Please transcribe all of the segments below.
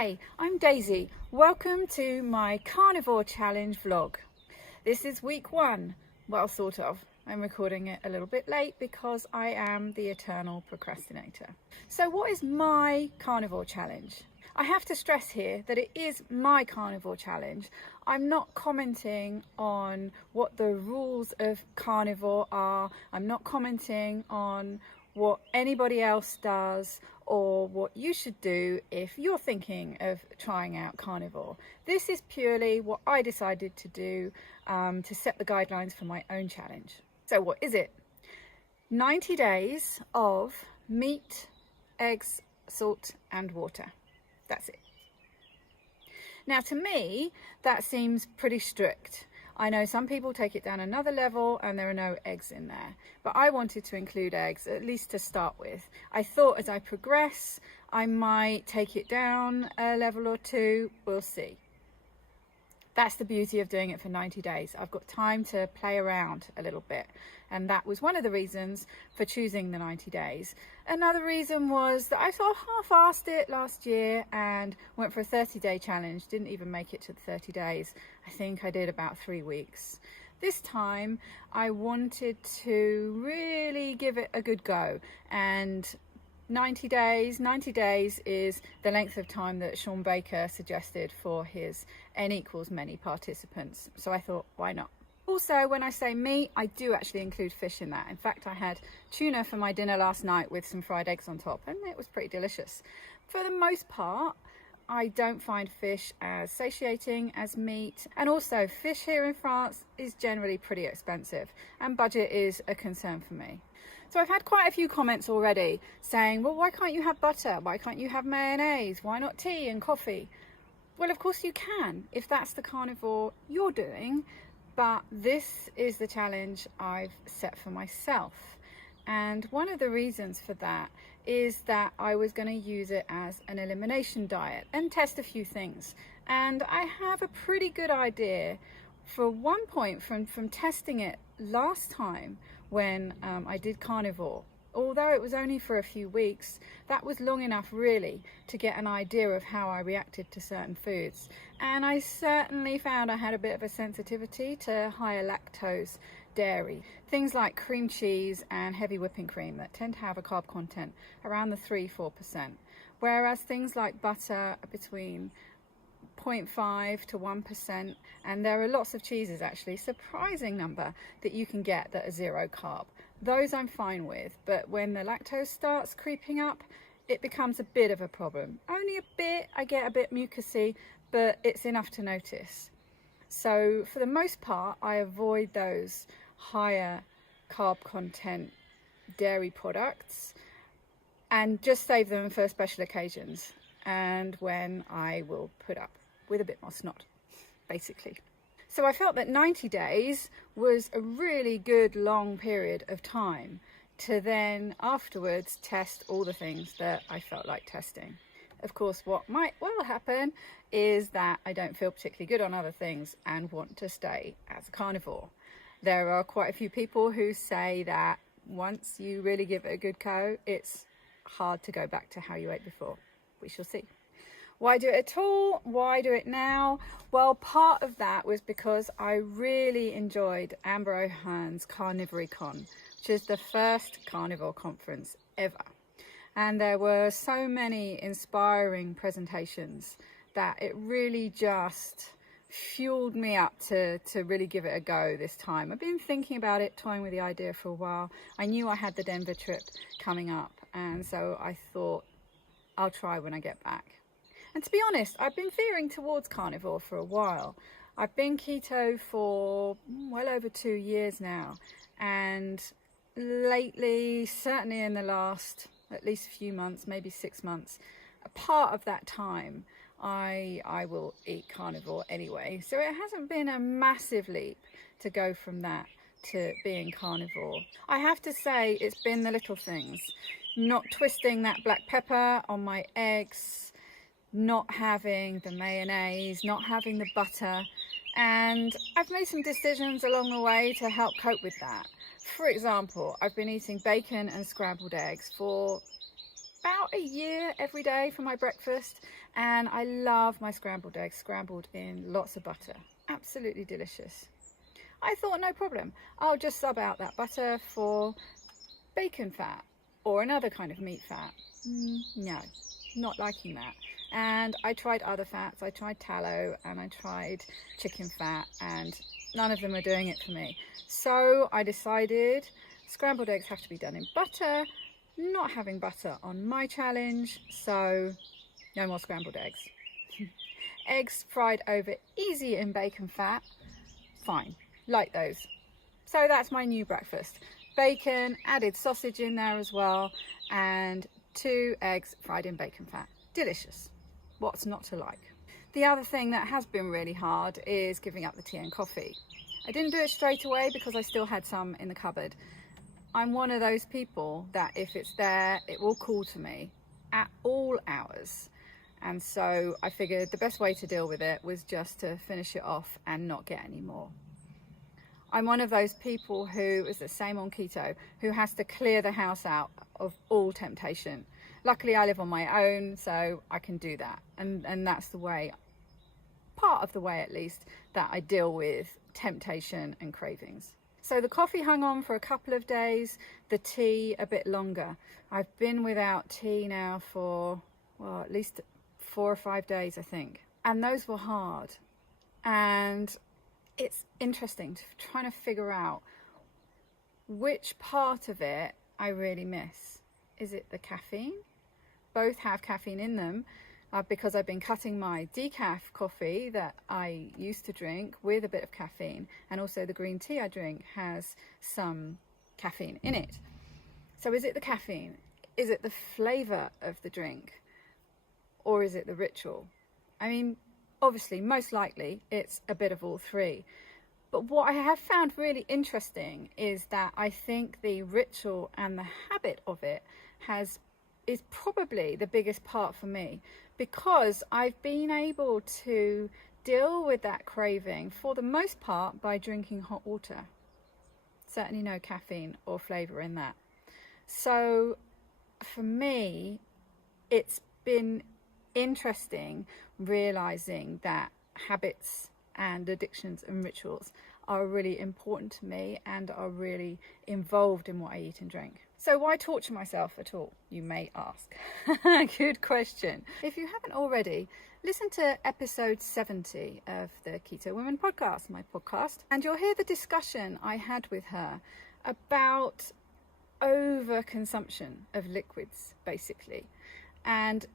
Hi, I'm Daisy. Welcome to my Carnivore Challenge vlog. This is week 1. Well, sort of. I'm recording it a little bit late because I am the eternal procrastinator. So what is my Carnivore Challenge? I have to stress here that it is my Carnivore Challenge. I'm not commenting on what the rules of carnivore are. I'm not commenting on what anybody else does or what you should do if you're thinking of trying out carnivore. This is purely what I decided to do to set the guidelines for my own challenge. So what is it? 90 days of meat, eggs, salt and water. That's it. Now to me, that seems pretty strict. I know some people take it down another level and there are no eggs in there, but I wanted to include eggs, at least to start with. I thought as I progress, I might take it down a level or two, we'll see. That's the beauty of doing it for 90 days. I've got time to play around a little bit. And that was one of the reasons for choosing the 90 days. Another reason was that I sort of half-assed it last year and went for a 30-day challenge. Didn't even make it to the 30 days. I think I did about 3 weeks. This time I wanted to really give it a good go. And 90 days is the length of time that Sean Baker suggested for his N equals many participants. So I thought, why not? Also, when I say meat, I do actually include fish in that. In fact, I had tuna for my dinner last night with some fried eggs on top, and it was pretty delicious. For the most part, I don't find fish as satiating as meat. And also, fish here in France is generally pretty expensive, and budget is a concern for me. So I've had quite a few comments already saying, well, why can't you have butter? Why can't you have mayonnaise? Why not tea and coffee? Well, of course you can, if that's the carnivore you're doing. But this is the challenge I've set for myself. And one of the reasons for that is that I was going to use it as an elimination diet and test a few things. And I have a pretty good idea for one point from testing it last time when I did carnivore. Although it was only for a few weeks, that was long enough really to get an idea of how I reacted to certain foods. And I certainly found I had a bit of a sensitivity to higher lactose dairy. Things like cream cheese and heavy whipping cream that tend to have a carb content around the 3-4%. Whereas things like butter are between 0.5 to 1%, and there are lots of cheeses, actually, surprising number that you can get that are 0 carb. Those I'm fine with, but when the lactose starts creeping up, it becomes a bit of a problem. Only a bit, I get a bit mucousy, but it's enough to notice. So for the most part, I avoid those higher carb content dairy products and just save them for special occasions and when I will put up with a bit more snot, basically. So I felt that 90 days was a really good long period of time to then afterwards test all the things that I felt like testing. Of course, what might well happen is that I don't feel particularly good on other things and want to stay as a carnivore. There are quite a few people who say that once you really give it a good go, it's hard to go back to how you ate before. We shall see. Why do it at all? Why do it now? Well, part of that was because I really enjoyed Amber O'Hearn's CarnivoreCon, which is the first carnivore conference ever. And there were so many inspiring presentations that it really just fueled me up to really give it a go this time. I've been thinking about it, toying with the idea for a while. I knew I had the Denver trip coming up, and so I thought I'll try when I get back. And to be honest, I've been veering towards carnivore for a while. I've been keto for well over 2 years now. And lately, certainly in the last at least few months, maybe 6 months, a part of that time, I will eat carnivore anyway. So it hasn't been a massive leap to go from that to being carnivore. I have to say it's been the little things. Not twisting that black pepper on my eggs, not having the mayonnaise, not having the butter, and I've made some decisions along the way to help cope with that. For example, I've been eating bacon and scrambled eggs for about a year every day for my breakfast, and I love my scrambled eggs scrambled in lots of butter. Absolutely delicious. I thought, no problem, I'll just sub out that butter for bacon fat or another kind of meat fat. No, not liking that. And I tried other fats. I tried tallow and I tried chicken fat, and none of them are doing it for me. So I decided scrambled eggs have to be done in butter. Not having butter on my challenge, so no more scrambled eggs. Eggs fried over easy in bacon fat, fine, like those. So that's my new breakfast. Bacon, added sausage in there as well, and 2 eggs fried in bacon fat. Delicious. What's not to like? The other thing that has been really hard is giving up the tea and coffee. I didn't do it straight away because I still had some in the cupboard. I'm one of those people that if it's there, it will call to me at all hours. And so I figured the best way to deal with it was just to finish it off and not get any more. I'm one of those people who is the same on keto, who has to clear the house out of all temptation. Luckily, I live on my own, so I can do that. And that's the way, part of the way at least, that I deal with temptation and cravings. So the coffee hung on for a couple of days, the tea a bit longer. I've been without tea now for, well, at least 4 or 5 days, I think. And those were hard. And it's interesting trying to figure out which part of it I really miss. Is it the caffeine? Both have caffeine in them because I've been cutting my decaf coffee that I used to drink with a bit of caffeine, and also the green tea I drink has some caffeine in it. So is it the caffeine? Is it the flavour of the drink? Or is it the ritual? I mean, obviously, most likely, it's a bit of all three. But what I have found really interesting is that I think the ritual and the habit of it is probably the biggest part for me, because I've been able to deal with that craving for the most part by drinking hot water. Certainly no caffeine or flavour in that. So for me, it's been interesting realising that habits and addictions and rituals are really important to me and are really involved in what I eat and drink. So why torture myself at all, you may ask? Good question. If you haven't already, listen to episode 70 of the Keto Women podcast, my podcast, and you'll hear the discussion I had with her about overconsumption of liquids, basically. And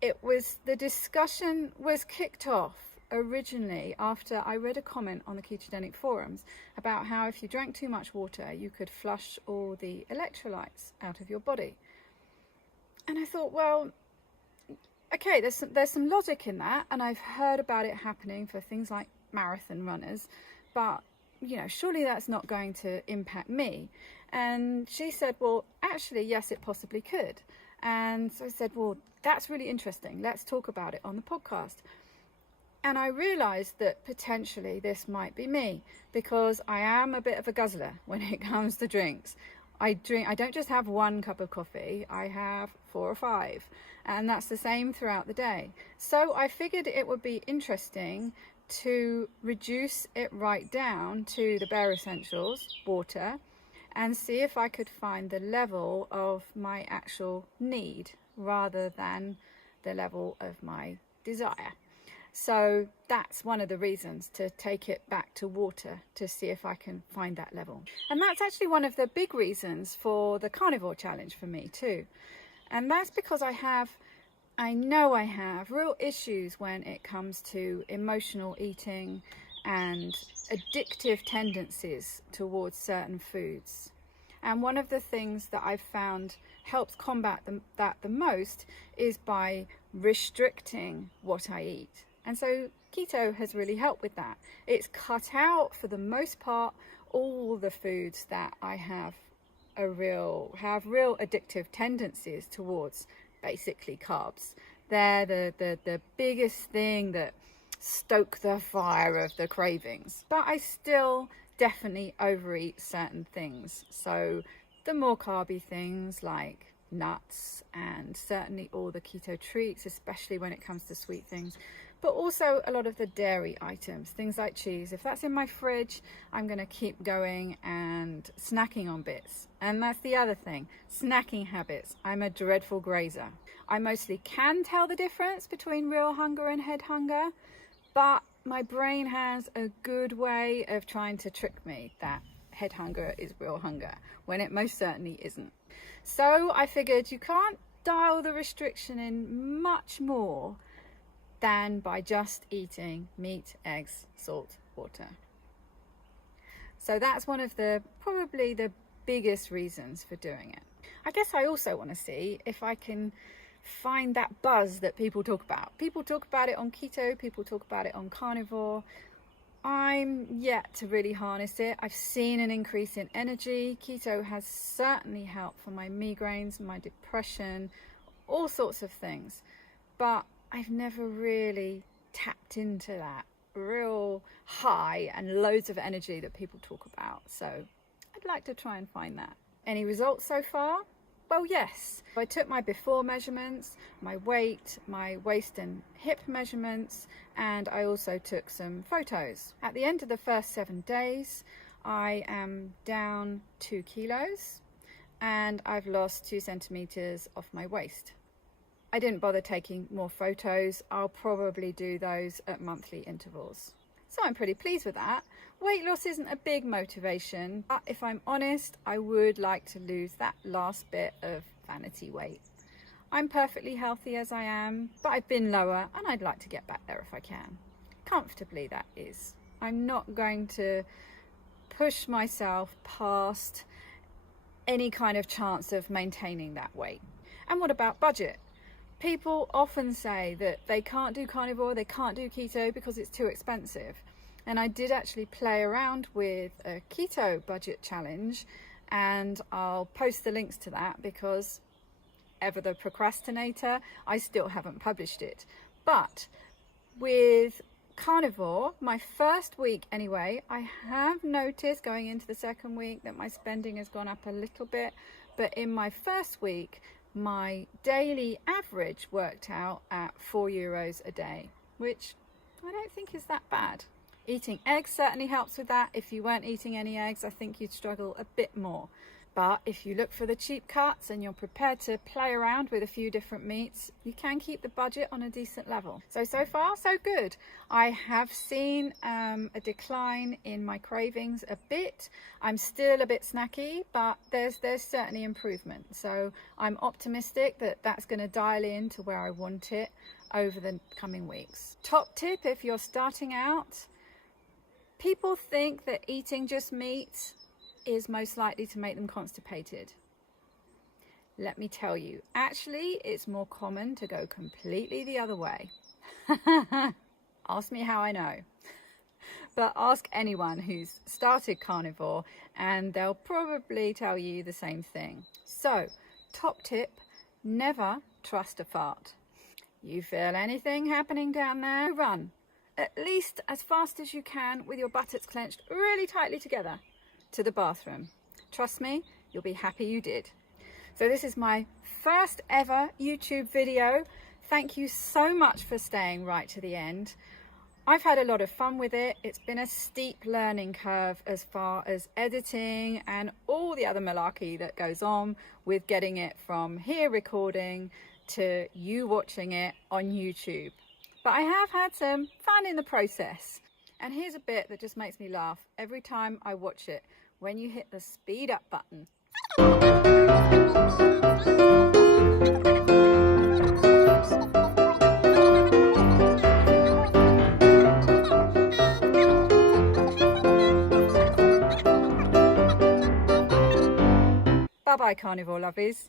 the discussion was kicked off originally after I read a comment on the ketogenic forums about how if you drank too much water, you could flush all the electrolytes out of your body. And I thought, well, okay, there's some logic in that, and I've heard about it happening for things like marathon runners, but surely that's not going to impact me. And she said, well, actually, yes, it possibly could. And so I said, well, that's really interesting. Let's talk about it on the podcast. And I realised that potentially this might be me, because I am a bit of a guzzler when it comes to drinks. I don't just have 1 cup of coffee, I have 4 or 5. And that's the same throughout the day. So I figured it would be interesting to reduce it right down to the bare essentials, water, and see if I could find the level of my actual need rather than the level of my desire. So that's one of the reasons to take it back to water, to see if I can find that level. And that's actually one of the big reasons for the carnivore challenge for me too. And that's because I know I have real issues when it comes to emotional eating and addictive tendencies towards certain foods. And one of the things that I've found helps combat that the most is by restricting what I eat. And so keto has really helped with that. It's cut out, for the most part, all the foods that I have real addictive tendencies towards, basically carbs. They're the biggest thing that stoke the fire of the cravings. But I still definitely overeat certain things. So the more carby things like nuts and certainly all the keto treats, especially when it comes to sweet things, but also a lot of the dairy items, things like cheese. If that's in my fridge, I'm going to keep going and snacking on bits. And that's the other thing, snacking habits. I'm a dreadful grazer. I mostly can tell the difference between real hunger and head hunger, but my brain has a good way of trying to trick me that head hunger is real hunger, when it most certainly isn't. So I figured you can't dial the restriction in much more than by just eating meat, eggs, salt, water. So that's one of the probably the biggest reasons for doing it. I guess I also want to see if I can find that buzz that people talk about. People talk about it on keto, people talk about it on carnivore. I'm yet to really harness it. I've seen an increase in energy. Keto has certainly helped for my migraines, my depression, all sorts of things. But I've never really tapped into that real high and loads of energy that people talk about. So I'd like to try and find that. Any results so far? Well, yes. I took my before measurements, my weight, my waist and hip measurements, and I also took some photos. At the end of the first 7 days, I am down 2 kilos and I've lost 2 centimeters off my waist. I didn't bother taking more photos. I'll probably do those at monthly intervals. So I'm pretty pleased with that. Weight loss isn't a big motivation, but if I'm honest, I would like to lose that last bit of vanity weight. I'm perfectly healthy as I am, but I've been lower and I'd like to get back there if I can. Comfortably, that is. I'm not going to push myself past any kind of chance of maintaining that weight. And what about budget? People often say that they can't do carnivore, they can't do keto because it's too expensive. And I did actually play around with a keto budget challenge, and I'll post the links to that because, ever the procrastinator, I still haven't published it. But with carnivore, my first week anyway, I have noticed going into the second week that my spending has gone up a little bit. But in my first week, my daily average worked out at €4 a day, which I don't think is that bad. Eating eggs certainly helps with that. If you weren't eating any eggs, I think you'd struggle a bit more. But if you look for the cheap cuts and you're prepared to play around with a few different meats, you can keep the budget on a decent level. So far, so good. I have seen a decline in my cravings a bit. I'm still a bit snacky, but there's certainly improvement. So I'm optimistic that that's going to dial in to where I want it over the coming weeks. Top tip if you're starting out, people think that eating just meat is most likely to make them constipated. Let me tell you, actually, it's more common to go completely the other way. Ask me how I know. But ask anyone who's started carnivore and they'll probably tell you the same thing. So, top tip, never trust a fart. You feel anything happening down there, run. At least as fast as you can with your buttocks clenched really tightly together to the bathroom. Trust me, you'll be happy you did. So this is my first ever YouTube video. Thank you so much for staying right to the end. I've had a lot of fun with it. It's been a steep learning curve as far as editing and all the other malarkey that goes on with getting it from here recording to you watching it on YouTube. But I have had some fun in the process. And here's a bit that just makes me laugh every time I watch it, when you hit the speed up button. Bye bye, carnivore lovies.